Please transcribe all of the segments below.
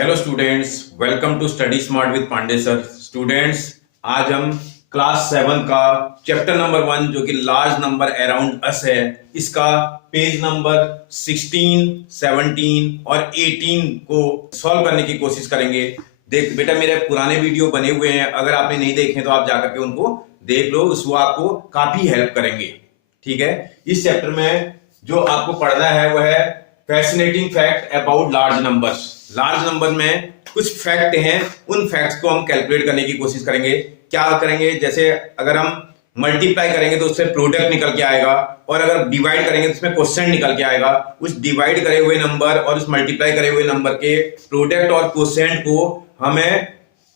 Hello students, welcome to study smart with Pandey sir. Students, आज हम class 7 का chapter number 1 जो कि लार्ज नंबर अराउंड अस है, इसका पेज नंबर 16, 17 और 18 को सॉल्व करने की कोशिश करेंगे। देख बेटा, मेरे पुराने वीडियो बने हुए हैं, अगर आपने नहीं देखे तो आप जाकर के उनको देख लो, उसको आपको काफी हेल्प करेंगे। ठीक है, इस चैप्टर में जो आपको पढ़ना है वह है fascinating fact about large numbers. Large number में कुछ फैक्ट हैं, उन फैक्ट्स को हम कैलकुलेट करने की कोशिश करेंगे। क्या करेंगे, जैसे अगर हम मल्टीप्लाई करेंगे तो उससे प्रोडक्ट निकल के आएगा, और अगर डिवाइड करेंगे तो उसमें क्वोशेंट निकल के आएगा। उस डिवाइड करे हुए नंबर और उस मल्टीप्लाई करे हुए नंबर के प्रोडक्ट और क्वोशेंट को हमें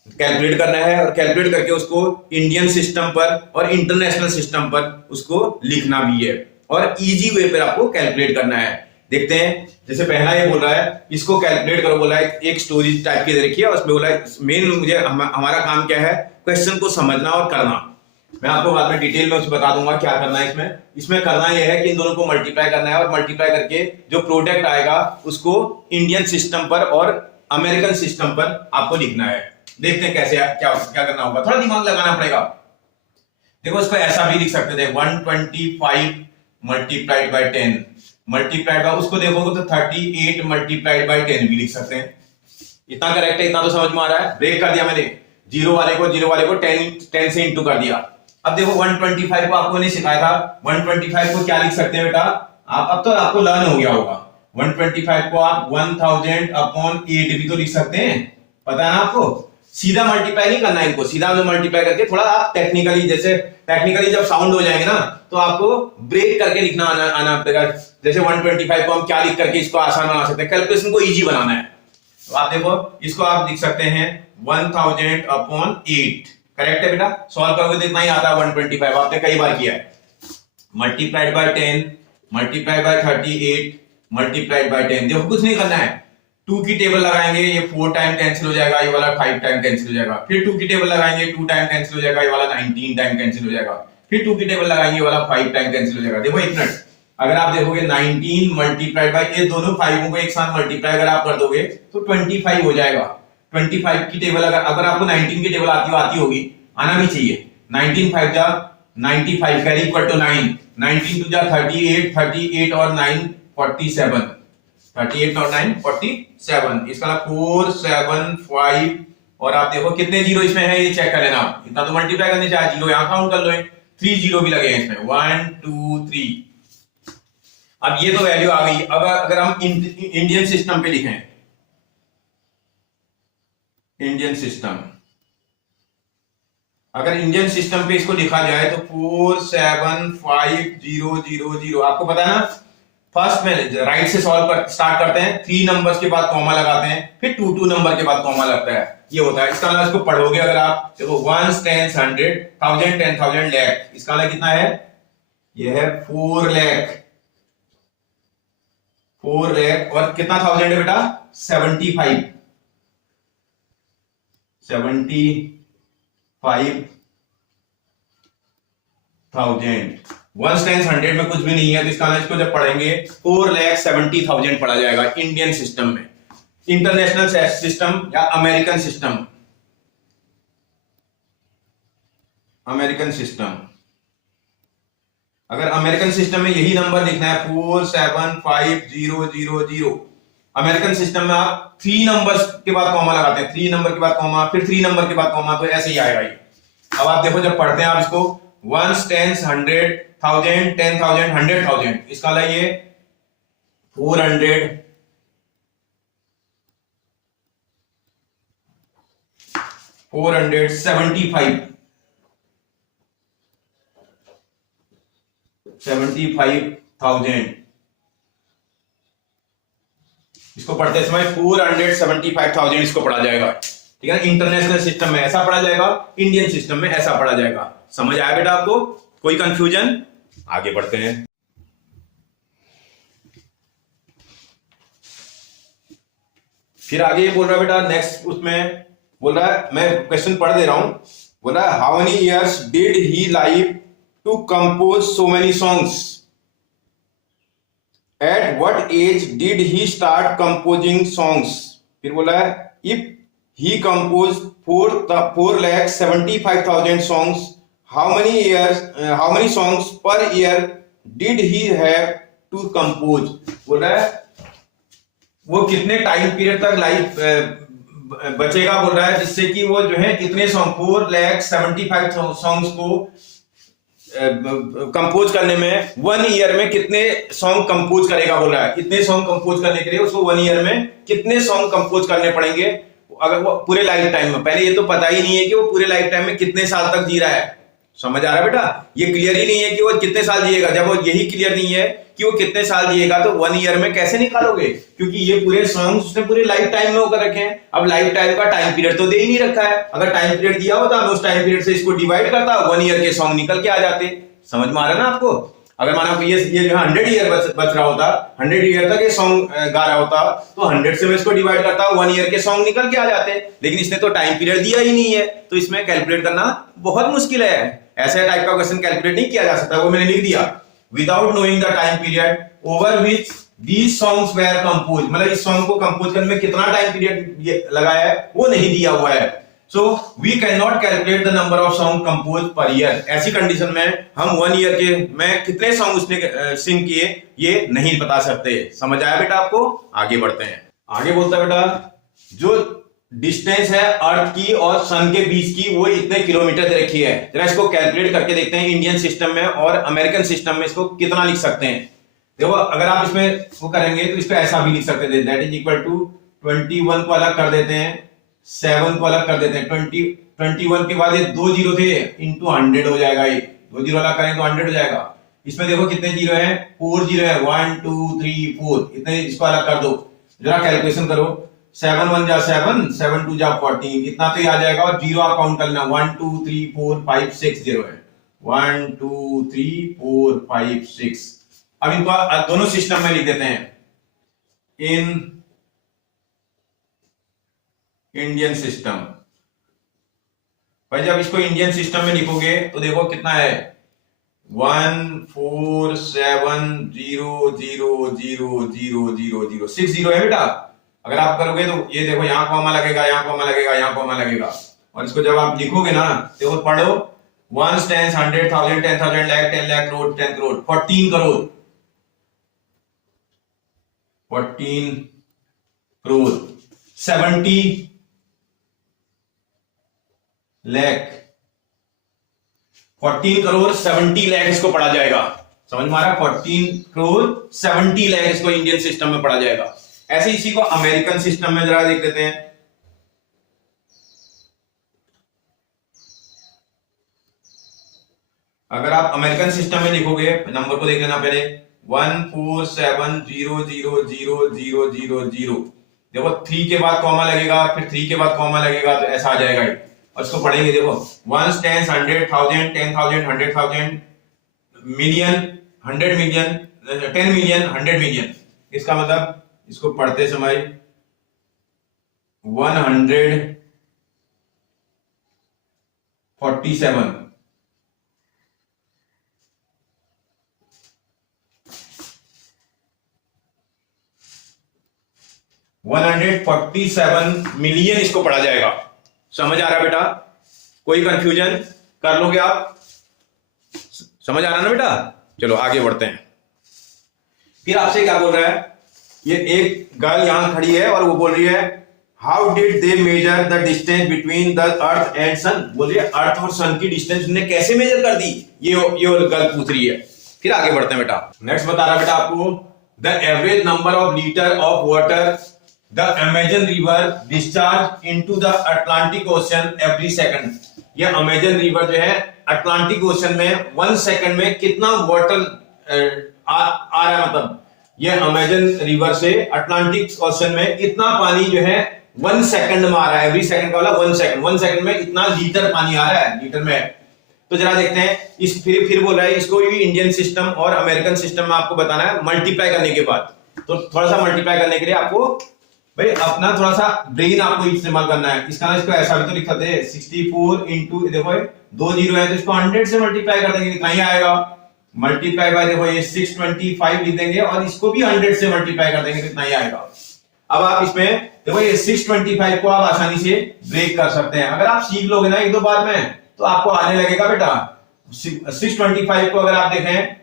कैलकुलेट करना है, और कैलकुलेट करके उसको इंडियन सिस्टम पर और इंटरनेशनल सिस्टम पर उसको लिखना भी है, और इजी वे पर आपको कैलकुलेट करना है। देखते हैं, जैसे पहला ये बोल रहा है इसको कैलकुलेट करो, बोला है एक स्टोरी टाइप की दे रखी है, उसमें बोला है मेन मुझे हमारा काम क्या है, क्वेश्चन को समझना और करना। मैं आपको बाद में डिटेल में बता दूंगा क्या करना है। इसमें करना यह है कि इन दोनों को मल्टीप्लाई करना है, और मल्टीप्लाई करके जो प्रोडक्ट आएगा उसको इंडियन सिस्टम पर और अमेरिकन सिस्टम पर आपको लिखना है। देखते हैं कैसे क्या करना होगा, थोड़ा दिमाग लगाना पड़ेगा। देखो, इसको ऐसा भी लिख सकते थे 125 मल्टीप्लाइड बाई 10 मल्टीप्लाइड बाय, उसको देखोगे तो 38 मल्टीप्लाइड बाय 10 भी लिख सकते हैं। इतना करेक्ट है, इतना तो समझ में आ रहा है। ब्रेक कर दिया मैंने, जीरो वाले को 10 से इंटू कर दिया। अब देखो 125 को आपको नहीं सिखाया था, 125 को क्या लिख सकते हैं बेटा आप, अब तो आपको लर्न हो गया होगा। 125 को आप 1000 अपॉन 8 भी तो लिख सकते हैं, पता है ना आपको। सीधा मल्टीप्लाई नहीं करना है इनको, सीधा मल्टीप्लाई करके थोड़ा आप टेक्निकली जब साउंड हो जाएंगे ना तो आपको ब्रेक करके लिखना आना पड़ेगा। जैसे 125 को हम क्या लिख करके इसको आसान बना सकते हैं, कैलकुलेशन को इजी बनाना है। तो आप देखो, इसको आप लिख सकते हैं 1000 अपॉन 8। करेक्ट है बेटा, सॉल्व करोगे तो इतना ही आता है 125, आपने कई बार किया है। Multiplied by 10 multiplied by 38 multiplied by 10। देखो कुछ नहीं करना है, 2 की टेबल लगाएंगे, ये 4 टाइम कैंसिल हो जाएगा, ये वाला 5 टाइम कैंसिल हो जाएगा। फिर 2 की टेबल लगाएंगे, 2 टाइम कैंसिल हो जाएगा, ये वाला 19 टाइम कैंसिल हो जाएगा। फिर 2 की टेबल लगाएंगे, ये वाला 5 टाइम कैंसिल हो जाएगा। देखो एक मिनट, अगर आप देखोगे 19 मल्टीप्लाइड बाय, ये दोनों 5 को एक साथ मल्टीप्लाई अगर आप कर दोगे तो 25 हो जाएगा। 25 की टेबल अगर आपको 19 की टेबल आती होगी, आना भी चाहिए। 19 5 जा 95 कैरी इक्वल टू 9, 19 2 जा 38, 38 और 9 47, 38 और 9 47, इसका 4 7 5। और आप देखो कितने जीरो इसमें है, ये चेक कर लेना आप। इतना तो मल्टीप्लाई करने चाहिए, जीरो यहां काउंट कर लो, 3 जीरो भी लगे हैं इसमें, 1 2 3। अब ये तो वैल्यू आ गई। अब अगर हम इंडियन सिस्टम पे लिखें, इंडियन सिस्टम, अगर इंडियन सिस्टम पे इसको लिखा जाए तो 4 7 5 0 0 0। आपको पता है ना, फर्स्ट में राइट से स्टार्ट करते हैं, 3 नंबर्स के बाद कॉमा लगाते हैं, फिर 2 2 नंबर के बाद कॉमा लगता है, ये होता है। इसका मतलब इसको पढ़ोगे अगर आप, देखो 1 10 100 1000 10,000 लाख, इसका मतलब कितना है, ये है 4 लाख। 4 लाख और कितना थाउजेंड है बेटा, 75 75,000। 1 10 100 में कुछ भी नहीं है, तो इसका मतलब इसको जब पढ़ेंगे 4,70,000 पढ़ा जाएगा इंडियन सिस्टम में। इंटरनेशनल सिस्टम या अमेरिकन सिस्टम, अमेरिकन सिस्टम, अगर अमेरिकन सिस्टम में यही नंबर लिखना है 4 7 5 0 0 0, अमेरिकन सिस्टम में आप 3 नंबर्स के बाद कॉमा लगाते हैं, 3 नंबर के बाद कॉमा, फिर 3 नंबर के बाद कॉमा, तो ऐसे ही आएगा ये। अब आप देखो जब पढ़ते हैं आप इसको 1 10 100 1000 10,000 100,000, इसका मतलब ये 400 75,000। इसको पढ़ते समय 475,000 इसको पढ़ा जाएगा। ठीक है, इंटरनेशनल सिस्टम में ऐसा पढ़ा जाएगा, इंडियन सिस्टम में ऐसा पढ़ा जाएगा। समझ आया बेटा आपको, कोई कंफ्यूजन? आगे बढ़ते हैं। फिर आगे बोल रहा है बेटा, नेक्स्ट उसमें बोल रहा है, मैं क्वेश्चन पढ़ दे रहा हूं। बोल रहा है how many years did he live to compose so many songs, at what age did he start composing songs. फिर बोला है if he compose 4,75,000 songs, how many songs per year did he have to compose? बोल रहा है वो कितने time period तक life बचेगा, बोल रहा है जिससे कि वो जो है इतने सॉन्ग 4,75,000 सॉन्ग्स को कंपोज करने में 1 ईयर में कितने सॉन्ग कंपोज करेगा, बोल रहा है इतने सॉन्ग कंपोज करने के लिए उसको 1 ईयर में कितने सॉन्ग कंपोज करने पड़ेंगे अगर वो पूरे लाइफ टाइम में। पहले ये तो पता ही नहीं है कि वो पूरे लाइफ टाइम में कितने साल तक जी रहा है। समझ आ रहा है बेटा? ये क्लियर ही नहीं है कि वो कितने साल जिएगा। जब वो यही क्लियर नहीं है कि वो कितने साल जिएगा तो 1 ईयर में कैसे निकालोगे, क्योंकि ये पूरे सॉन्ग्स उसने पूरे लाइफ टाइम में होकर रखे हैं। अब लाइफ टाइम का टाइम पीरियड तो दे ही नहीं रखा है। अगर टाइम पीरियड दिया होता मैं उस टाइम पीरियड से इसको डिवाइड करता 1 ईयर के सॉन्ग निकल के आ जाते। समझ में आ रहा है ना आपको? अगर माना ये जो 100 ईयर बच रहा होता, 100 ईयर तक ये सॉन्ग गा रहा होता तो 100 से मैं इसको डिवाइड करता 1 ईयर के सॉन्ग निकल के आ जाते। लेकिन इसने तो टाइम पीरियड दिया ही नहीं है तो इसमें कैलकुलेट करना बहुत मुश्किल है। ऐसे टाइप का क्वेश्चन कैलकुलेट नहीं किया जा सकता। वो मैंने लिख दिया without knowing the time period over which these songs were compose, मतलब इस सॉन्ग को कंपोज करने में कितना टाइम पीरियड लगाया है वो नहीं दिया हुआ है। So we can not calculate the number of song compose per year. ऐसी कंडीशन में हम 1 ईयर के में कितने सॉन्ग उसने सिंग किए ये नहीं बता सकते। समझ आया बेटा आपको? आगे बढ़ते हैं। आगे बोलता है बेटा जो डिस्टेंस है अर्थ की और सन के बीच की वो इतने किलोमीटर दे रखी है। जरा इसको कैलकुलेट करके देखते हैं इंडियन सिस्टम में और अमेरिकन सिस्टम में इसको कितना लिख सकते हैं। देखो अगर आप इसमें वो करेंगे तो इसको ऐसा भी लिख सकते थे, दैट इज इक्वल टू 21 को अलग कर देते हैं, 7 को अलग कर देते हैं, 21 के बाद ये 2 जीरो थे इंटू 100 हो जाएगा। ये 2 जीरो अलग करें तो 100 हो जाएगा। इसमें देखो कितने जीरो है, 4 जीरो है, 1 2 3 4 इतने, इसको अलग कर दो। जरा कैलकुलेशन करो, 7 1 जा 7, 7 2 जा 14, इतना तो आ जाएगा। और जीरो आप काउंट कर लेना, 1 2 3 4 5 6 जीरो है, 1 2 3 4 5 6। अब इनको दोनों सिस्टम में लिख देते हैं इन इंडियन सिस्टम। भाई जब इसको इंडियन सिस्टम में लिखोगे तो देखो कितना है, 1 4 7 0 0 0 0 0 0 6 जीरो है बेटा। अगर आप करोगे तो ये देखो यहाँ कॉमा लगेगा, यहाँ कॉमा लगेगा, यहाँ कॉमा लगेगा। और इसको जब आप लिखोगे ना देखो पढ़ो, 1 10 100 1000 10,000 लाख 10 लाख करोड़ 10 करोड़ 14 करोड़ 14 करोड़ 70 लाख 14 करोड़ 70 लाख इसको पढ़ा जाएगा। समझ में आ रहा है? 14 करोड़ 70 लाख इसको इंडियन सिस्टम में पढ़ा जाएगा। ऐसे इसी को अमेरिकन सिस्टम में जरा देख लेते हैं। अगर आप अमेरिकन सिस्टम में लिखोगे नंबर को देख लेना पहले, 1 4 7 0 0 0 0 0 0। देखो 3 के बाद कॉमा लगेगा, फिर 3 के बाद कॉमा लगेगा तो ऐसा आ जाएगा। और इसको पढ़ेंगे देखो 1 10 100 1000 10,000 100,000 मिलियन 100 मिलियन 10 मिलियन 100 मिलियन। इसका मतलब इसको पढ़ते समय 147 147 मिलियन इसको पढ़ा जाएगा। समझ आ रहा है बेटा? कोई कंफ्यूजन कर लोगे आप? समझ आ रहा ना बेटा? चलो आगे बढ़ते हैं। फिर आपसे क्या बोल रहा है, ये एक गर्ल यहां खड़ी है और वो बोल रही है how did they measure the distance between the earth and sun. बोल रही है अर्थ और सन की डिस्टेंस उन्होंने कैसे मेजर कर दी, ये गर्ल पूछ रही है। फिर आगे बढ़ते हैं बेटा। नेक्स्ट बता रहा बेटा आपको, the average number of litre of water the Amazon river discharge into the Atlantic ocean every second. ये अमेजन रिवर जो है अटलांटिक ओशन में 1 सेकंड में कितना वाटर आ रहा है, मतलब ये अमेजन रिवर से अटलांटिक ओशन में इतना पानी जो है 1 सेकंड में आ रहा है। एवरी सेकंड का वाला 1 सेकंड, 1 सेकंड में इतना लीटर पानी आ रहा है, लीटर में। तो जरा देखते हैं इस फिर बोल रहा है इसको भी इंडियन सिस्टम और अमेरिकन सिस्टम में आपको बताना है मल्टीप्लाई करने के बाद। तो थोड़ा सा मल्टीप्लाई करने के लिए आपको भाई अपना थोड़ा सा ब्रेन आपको इस्तेमाल करना है। इसका ना इसको ऐसा भी तो लिख सकते हैं 64 इंटू, देखो 2 जीरो है तो इसको 100 से मल्टीप्लाई कर देंगे, कितना ही आएगा। मल्टीप्लाई बाय देखो ये 625 लिख देंगे और इसको भी 100 से मल्टीप्लाई कर देंगे, कितना ही आएगा। अब आप इसमें देखो ये 625 को आप आसानी से ब्रेक कर सकते हैं। अगर आप सीख लोगे ना एक दो बार में तो आपको आने लगेगा बेटा। 625 को अगर आप देखें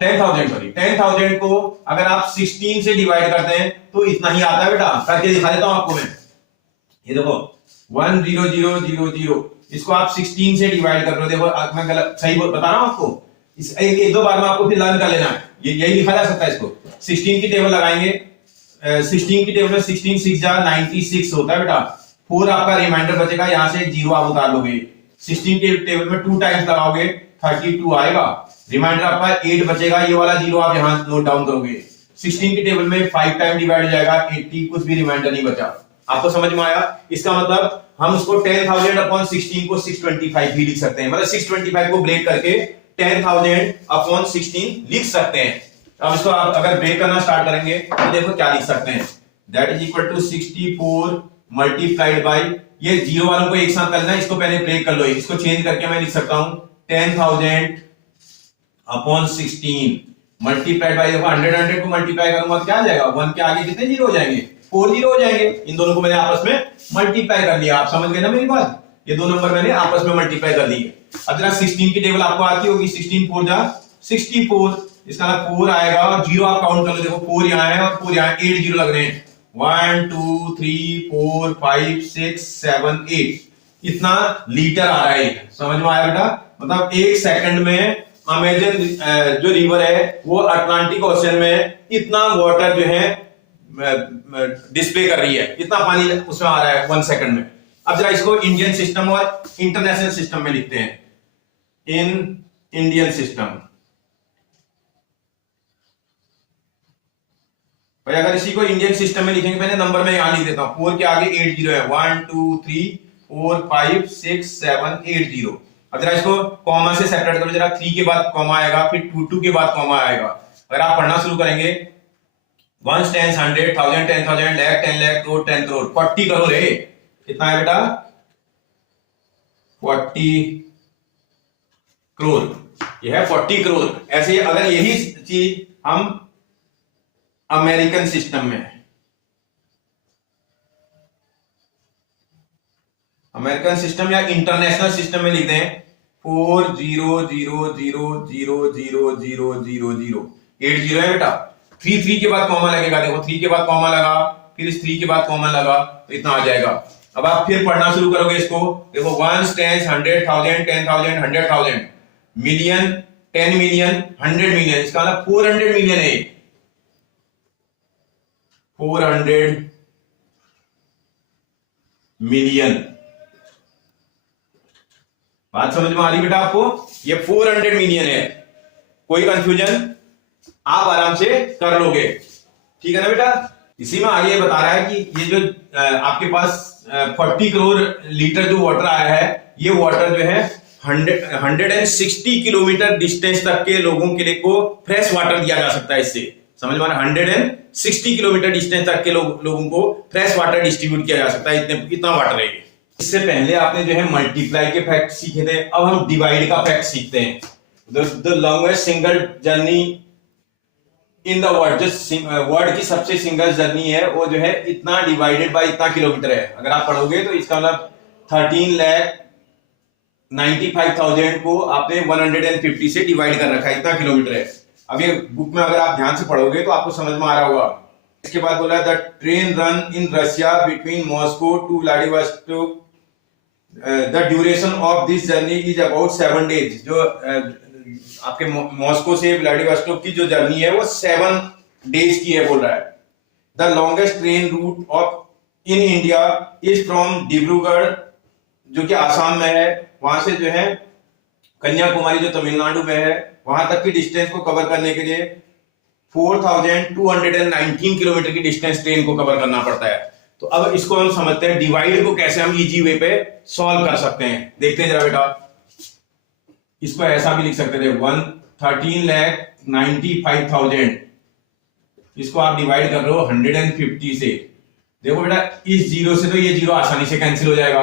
10,000 को अगर आप 16 से डिवाइड करते हैं तो इतना ही आता है बेटा। करके दिखा देता हूं आपको मैं। ये देखो 10000, इसको आप 16 से डिवाइड कर रहे हो। देखो मैं गलत सही बता रहा हूं आपको। इस एक दो बार में आपको फिर लर्न कर लेना है। ये यही लिखा जा सकता है इसको। 16 की टेबल लगाएंगे, 16 की टेबल में 16 6 जा 96 होता है बेटा। 4 आपका रिमाइंडर बचेगा, यहां से एक जीरो आप उतार लोगे। 16 के टेबल में 2 टाइम्स लगाओगे 32 आएगा। रिमाइंडर आपका 8 बचेगा, ये वाला जीरो आप यहां नोट डाउन करोगे। 16 की टेबल में 5 टाइम डिवाइड हो जाएगा 80, कुछ भी रिमाइंडर नहीं बचा। आपको समझ में आया? इसका मतलब हम उसको 10,000 अपॉन 16 को 625 भी लिख सकते हैं। मतलब 625 को ब्रेक करके 10,000 अपॉन 16 लिख सकते हैं। अब इसको आप अगर ब्रेक करना स्टार्ट करेंगे तो देखो क्या लिख सकते हैं। That is equal to 64 multiplied by, ये जीरो वालों को एक साथ करना है, इसको पहले ब्रेक कर लो। इसको चेंज करके मैं लिख सकता हूं 10,000 अपॉन 16 मल्टीप्लाइड बाय, देखो 100 को मल्टीप्लाई करूंगा तो क्या आ जाएगा? 1 के आगे कितने जीरो हो जाएंगे? 4 जीरो हो जाएंगे। इन दोनों को मैंने आपस में मल्टीप्लाई कर दिया। आप समझ गए ना मेरी बात? ये दो नंबर मैंने आपस में मल्टीप्लाई कर दिए। अब जरा 16 की टेबल आपको आती होगी। 16 4 जा 64, इसका मतलब 4 आएगा और जीरो आप काउंट कर लो। देखो 4 यहां है और 4 यहां, 8 जीरो लग रहे हैं। 1 2 3 4 5 6 7 8, इतना लीटर आ रहा है। समझ में आया बेटा? मतलब एक सेकंड में अमेजन जो रिवर है वो अटलांटिक ओशन में इतना वाटर जो है डिस्प्ले कर रही है, इतना पानी उसमें आ रहा है 1 सेकंड में। अब जरा इसको इंडियन सिस्टम और इंटरनेशनल सिस्टम में लिखते हैं। इन इंडियन सिस्टम भाई, अगर इसी को इंडियन सिस्टम में लिखेंगे, मैंने नंबर में यहां लिख देता हूं। 4 के आगे 8 जीरो है। 1 2 3 4 5 6 7 8 जीरो। अब जरा इसको कॉमा से सेपरेट करो। जरा 3 के बाद कॉमा आएगा, फिर 2 के बाद कॉमा आएगा। अगर आप पढ़ना शुरू करेंगे 1 10 100 1000 10,000 लाख 10 लाख करोड़ 10 करोड़ 40 करोड़ है। कितना है बेटा? 40 करोड़। यह है 40 करोड़। ऐसे अगर यही चीज हम अमेरिकन सिस्टम में, अमेरिकन सिस्टम या इंटरनेशनल सिस्टम में लिख दें 40,000,000,000,000 8 जीरो है बेटा। 3 के बाद कॉमा लगेगा। देखो 3 के बाद कॉमा लगा, फिर इस 3 के बाद कॉमा लगा तो इतना आ जाएगा। अब आप फिर पढ़ना शुरू करोगे इसको। देखो 1 10 100,000 10,000 100,000 मिलियन 10 मिलियन 100 मिलियन, इसका मतलब 400 मिलियन है। 400 मिलियन। बात समझ में आ रही बेटा आपको? ये 400 मिलियन है। कोई कंफ्यूजन? आप आराम से कर लोगे, ठीक है ना बेटा? इसी में आगे बता रहा है कि ये जो आपके पास 40 करोड़ लीटर जो वाटर आया है, ये वाटर जो है 160 किलोमीटर डिस्टेंस तक के लोगों के लिए को फ्रेश वाटर दिया जा सकता है। इससे समझ में आ रहा है? 160 किलोमीटर डिस्टेंस तक के लोगों को फ्रेश वाटर डिस्ट्रीब्यूट किया जा सकता है। इतना वाटर है। इससे पहले आपने जो है मल्टीप्लाई के फैक्ट सीखे थे, अब हम डिवाइड का फैक्ट सीखते हैं। The longest single journey in the world, जो वर्ल्ड की सबसे सिंगल जर्नी है वो जो है इतना डिवाइडेड बाय इतना किलोमीटर है। अगर आप पढ़ोगे तो इसका मतलब 13,95,000 को आपने 150 से डिवाइड कर रखा है, इतना किलोमीटर है। अब ये बुक में अगर आप ध्यान से पढ़ोगे तो आपको समझ में आ रहा होगा। इसके बाद बोला the train run in Russia between Moscow to Vladivostok, the duration of this journey is about 7 days. जो आपके मॉस्को से व्लादिवोस्टोक की जो जर्नी है वो 7 डेज की है बोल रहा है। The longest train route of in India is from Dibrugarh, जो कि आसाम में है, वहां से जो है कन्याकुमारी जो तमिलनाडु में है, वहां तक की डिस्टेंस को कवर करने के लिए 4,219 किलोमीटर की डिस्टेंस ट्रेन को कवर करना पड़ता है। तो अब इसको हम समझते हैं डिवाइड को कैसे हम इजी वे पे सॉल्व कर सकते हैं। देखते हैं जरा बेटा। इसको ऐसा भी लिख सकते थे 13,95,000, इसको आप डिवाइड कर लो 150 से। देखो बेटा इस जीरो से तो ये जीरो आसानी से कैंसिल हो जाएगा।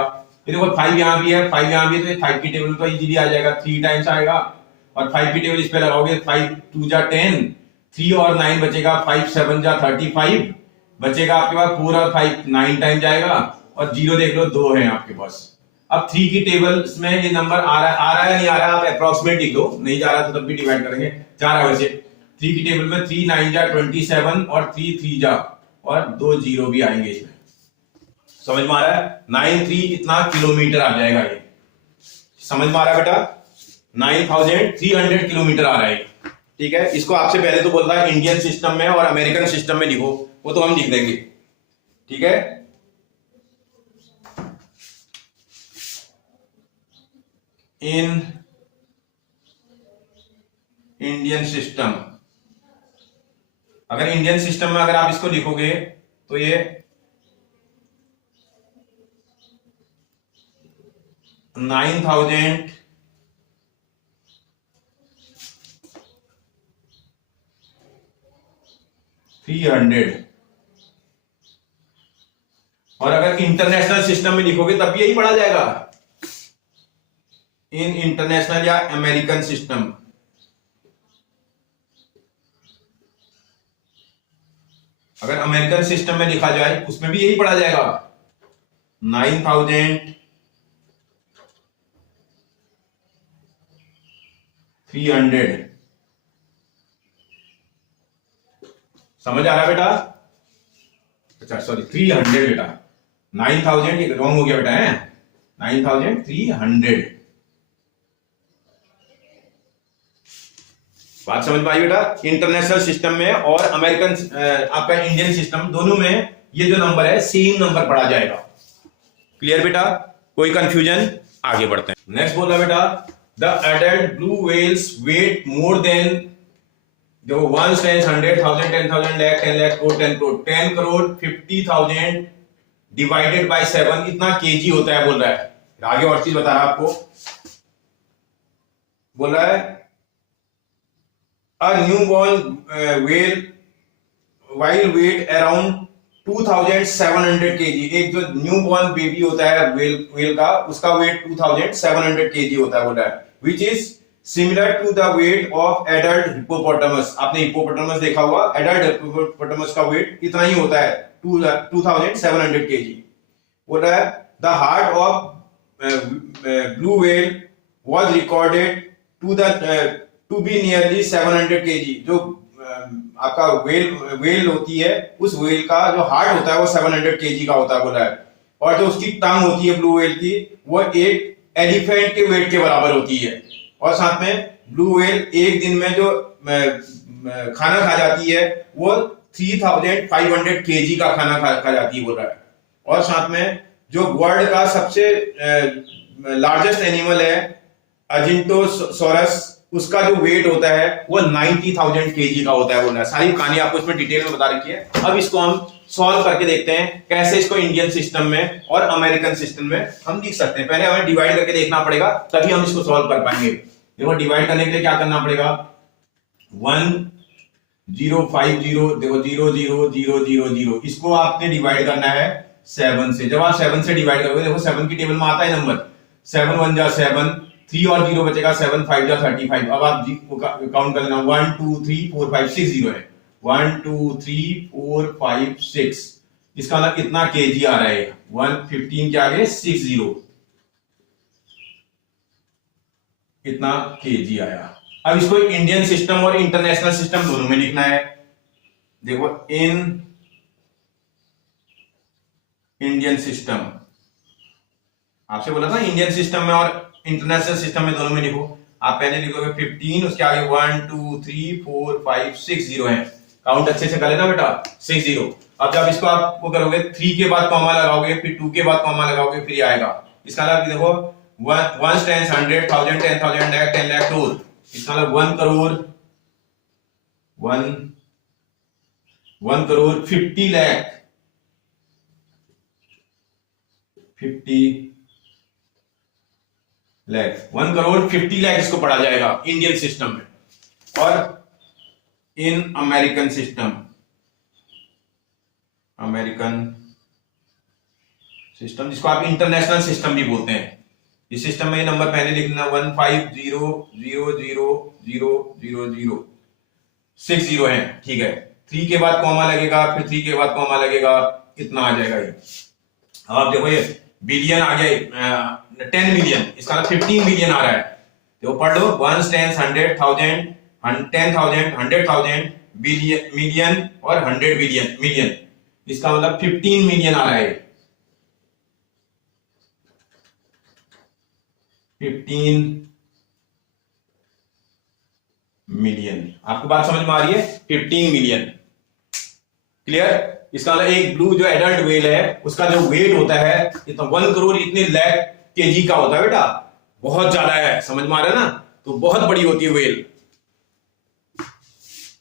ये देखो 5 यहां भी है, 5 यहां भी है, तो ये 5 की टेबल तो इजीली आ जाएगा, 3 टाइम्स आएगा। और 5 की टेबल इस पे लगाओगे 5 2 जा 10, 3 और 9 बचेगा, 5 7 जा 35 बचेगा आपके पास, 4 और 5 9 टाइम जाएगा, और 0 देख लो 2 है आपके पास। अब 3 की टेबल में ये नंबर आ रहा है नहीं आ रहा है, आप अप्रोक्सीमेट लिख दो, नहीं जा रहा तो तब भी डिवाइड करेंगे, जा रहा है वैसे। 3 की टेबल में 3 9 जा 27 और 3 3 जा और 2 0 भी आएंगे इसमें, समझ में आ रहा है? 9 3 इतना किलोमीटर आ जाएगा ये, समझ में आ रहा है बेटा? 9300 किलोमीटर आ रहा है, ठीक है। इसको आपसे पहले तो बोल रहा है इंडियन सिस्टम में और अमेरिकन सिस्टम में लिखो, वो तो हम लिख देंगे, ठीक है। इन इंडियन सिस्टम, अगर इंडियन सिस्टम में अगर आप इसको लिखोगे तो ये 9300 और अगर इंटरनेशनल सिस्टम में लिखोगे तब भी यही पढ़ा जाएगा, इन इंटरनेशनल या अमेरिकन सिस्टम। अगर अमेरिकन सिस्टम में लिखा जाए उसमें भी यही पढ़ा जाएगा, 9300 समझ आ रहा है बेटा? अच्छा सॉरी 300 बेटा, 9000 ये रॉन्ग हो गया बेटा, है 9300। बात समझ में आई बेटा? इंटरनेशनल सिस्टम में और अमेरिकन आपका इंडियन सिस्टम दोनों में ये जो नंबर है सेम नंबर पढ़ा जाएगा। क्लियर बेटा? कोई कंफ्यूजन? आगे बढ़ते हैं। नेक्स्ट बोला बेटा, the adult blue whales weigh more than, देखो 1 10 100 1000 10,000 lakh 10 lakh crore 10 crore 10 crore 50,000 divided by 7 इतना केजी होता है बोल रहा है। आगे और चीज बता रहा है आपको, बोल रहा है a newborn whale while weight around 2700 kg, एक जो न्यूबॉर्न बेबी होता है वेल का, उसका वेट 2700 kg होता है बोल रहा है, which is similar to the weight of adult hippopotamus। आपने हिप्पोपोटामस देखा हुआ, एडल्ट हिप्पोपोटामस का वेट इतना ही होता है 2700 kg बोल रहा है। The heart of blue whale was recorded to be nearly 700 kg। जो आपका वेल होती है, उस वेल का जो हार्ट होता है वो 700 kg का होता है बोला है, और जो उसकी टंग होती है ब्लू वेल की, वो एक एलिफेंट के वेट के बराबर होती है। और साथ में ब्लू वेल एक दिन में जो खाना खा जाती है वो 3500 kg का खाना खा जाती है बोल रहा है। और साथ में जो वर्ल्ड का सबसे लार्जेस्ट एनिमल है अजिंटोसोरस, उसका जो वेट होता है वो 90,000 kg का होता है बोल रहा है। सारी कहानी आपको इसमें डिटेल में बता रखी है। अब इसको हम सॉल्व करके देखते हैं कैसे इसको इंडियन सिस्टम में और अमेरिकन सिस्टम में हम लिख सकते हैं। पहले हमें डिवाइड करके देखना पड़ेगा, तभी हम इसको सॉल्व कर पाएंगे। देखो डिवाइड करने के लिए क्या करना पड़ेगा, 1050, देखो 00000, इसको आपने डिवाइड करना है 7 से। जब आप 7 से डिवाइड करोगे, देखो 7 की टेबल में आता है नंबर, 7 1 जा 7, 3 और 0 बचेगा, 7 5 जा 35। अब आप काउंट कर लेना, 1 2 3 4 5 6 0 है, 1 2 3 4 5 6। इसका मतलब कितना केजी आ रहा है, 115 के आगे 60, कितना केजी आया। अब इसको इंडियन सिस्टम और इंटरनेशनल सिस्टम दोनों में लिखना है। देखो इन इंडियन सिस्टम, आपसे बोला था इंडियन सिस्टम में और इंटरनेशनल सिस्टम में दोनों में लिखो। आप पहले लिखोगे 15, उसके आगे 1 2 3 4 5 6 0 है, काउंट अच्छे से कर लेना बेटा, 6 0। अब जब इसको आप वो करोगे, 3 के बाद कॉमा लगाओगे, फिर 2 के बाद कॉमा लगाओगे, फिर आएगा। इसका मतलब देखो 1 10 100 1000 10,000 lakh 10 lakh crore, इसका मतलब 1 करोड़ 1 करोड़ 50 लाख 1 करोड़ 50 लाख इसको पढ़ा जाएगा इंडियन सिस्टम में। और इन अमेरिकन सिस्टम जिसको आप इंटरनेशनल सिस्टम भी बोलते हैं, इस सिस्टम में ये नंबर पहले लिखना 15000000। 6 जीरो है, ठीक है। 3 के बाद कॉमा लगेगा, फिर 3 के बाद कॉमा लगेगा, इतना आ जाएगा ये। अब आप देखो ये बिलियन आ गया 10 मिलियन, इसका 15 मिलियन आ रहा है। देखो पढ़ लो, 1 10 100 1000 10,000 100,000 बिलियन मिलियन और 100 बिलियन मिलियन, इसका मतलब 15 मिलियन आ रहा है। 15 मिलियन, आपको बात समझ में आ रही है? 15 मिलियन, क्लियर? इसका मतलब एक ब्लू जो एडल्ट व्हेल है उसका जो वेट होता है इतना 1 करोड़ इतने लाख केजी का होता है बेटा, बहुत ज्यादा है, समझ में आ रहा है ना? तो बहुत बड़ी होती है व्हेल।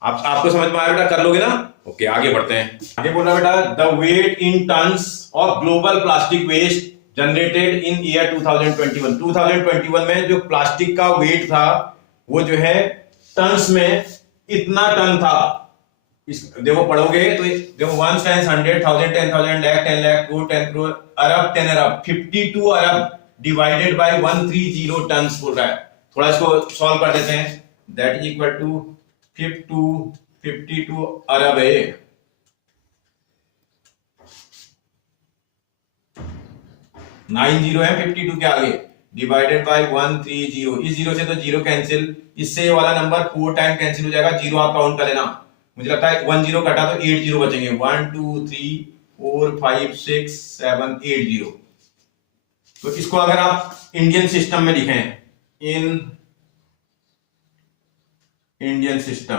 आपको समझ में आ रहा है बेटा? कर लोगे ना? ओके, आगे बढ़ते हैं। आगे बोल रहा बेटा, the weight in tons of global plastic waste generated in year 2021। 2021 में जो प्लास्टिक का वेट था वो जो है टन्स में इतना टन था। इस देखो पढ़ोगे तो देखो 1 टाइम्स 100,000 10,000 लाख 10 लाख करोड़ 10 करोड़ अरब 10 अरब 52 अरब डिवाइडेड बाय 130 टन्स बोल रहा है। थोड़ा इसको सॉल्व कर देते हैं। दैट इज इक्वल टू 52 अरब है। 9 जीरो है 52 के आगे, डिवाइडेड बाय 130। इस जीरो से तो जीरो कैंसिल, इससे ये वाला नंबर 4 टाइम कैंसिल हो जाएगा। जीरो आप काउंट कर लेना, मुझे लगता है 1 जीरो कटा तो 8 जीरो बचेंगे। 1 2 3 4 5 6 7 8 जीरो। तो इसको अगर आप इंडियन सिस्टम में लिखें, इन इंडियन सिस्टम,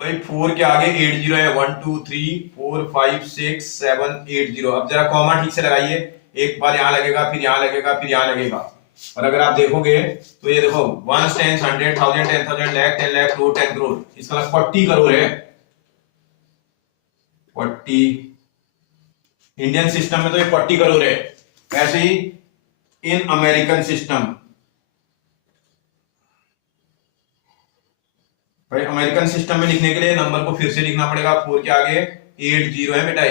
भाई 4 के आगे 8 जीरो है। 1 2 3 4 5 6 7 8 जीरो। अब जरा कॉमा ठीक से लगाइए, एक बार यहां लगेगा, फिर यहां लगेगा, फिर यहां लगेगा। और अगर आप देखोगे तो ये देखो 1 10 100,000 10,000 लाख 10 लाख करोड़ 10 करोड़, इसका 40 करोड़ है। 40 इंडियन सिस्टम में तो ये 40 करोड़ है। ऐसे ही इन अमेरिकन सिस्टम, भाई अमेरिकन सिस्टम में लिखने के लिए नंबर को फिर से लिखना पड़ेगा। 4 के आगे 8 जीरो है बेटा,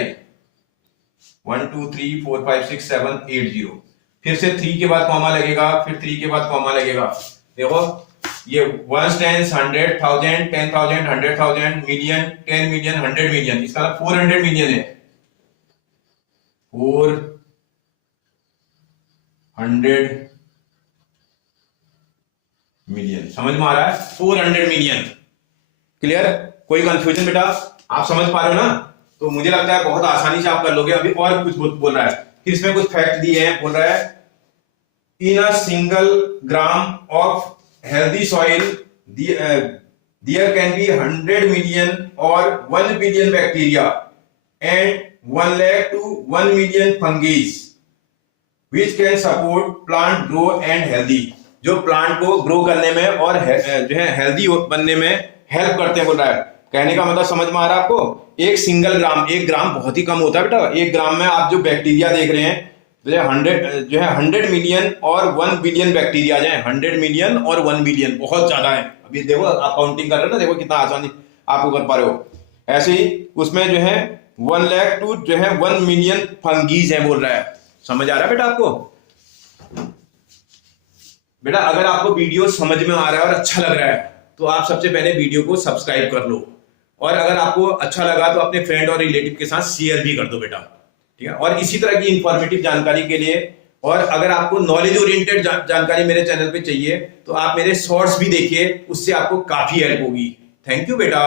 1 2 3 4 5 6 7 8 जीरो। फिर से 3 के बाद कॉमा लगेगा, फिर 3 के बाद कॉमा लगेगा। देखो ये 1 10 100,000 10,000 100,000 मिलियन 10 मिलियन 100 मिलियन, इसका 400 मिलियन है। 400 मिलियन, समझ में आ रहा है? 400 मिलियन, क्लियर? कोई कंफ्यूजन बेटा? आप समझ पा रहे हो ना? तो मुझे लगता है बहुत आसानी से आप कर लोगे। अभी और कुछ बोल रहा है, फिर इसमें कुछ फैक्ट दिए हैं। बोल रहा है in a single gram of healthy soil there can be 100 million और 1 billion bacteria and 1 lakh to 1 million fungi which can support plant grow and healthy, जो प्लांट को ग्रो करने में और जो है हेल्दी बनने में हेल्प करते हैं। बोल रहा है, कहने का मतलब समझ में आ रहा है आपको? एक सिंगल ग्राम, 1 ग्राम बहुत ही कम होता है बेटा। 1 ग्राम में आप जो बैक्टीरिया देख रहे हैं तो 100 मिलियन और 1 बिलियन बैक्टीरिया आ जाए। 100 मिलियन और 1 बिलियन बहुत ज्यादा है। अभी देखो आप काउंटिंग कर रहे हो ना, देखो कितना आसानी आपको कर पा रहे हो। ऐसे ही उसमें जो है 1 लाख टू जो है 1 मिलियन फंगीज है बोल रहा है। समझ आ रहा है बेटा आपको? बेटा अगर आपको वीडियो समझ में आ रहा है और अच्छा लग रहा है तो आप सबसे पहले वीडियो को सब्सक्राइब कर लो, और अगर आपको अच्छा लगा तो अपने फ्रेंड और रिलेटिव के साथ शेयर भी कर दो बेटा, ठीक है? और इसी तरह की इंफॉर्मेटिव जानकारी के लिए, और अगर आपको नॉलेज ओरिएंटेड जानकारी मेरे चैनल पे चाहिए तो आप मेरे शॉर्ट्स भी देखिए, उससे आपको काफी हेल्प होगी। थैंक यू बेटा।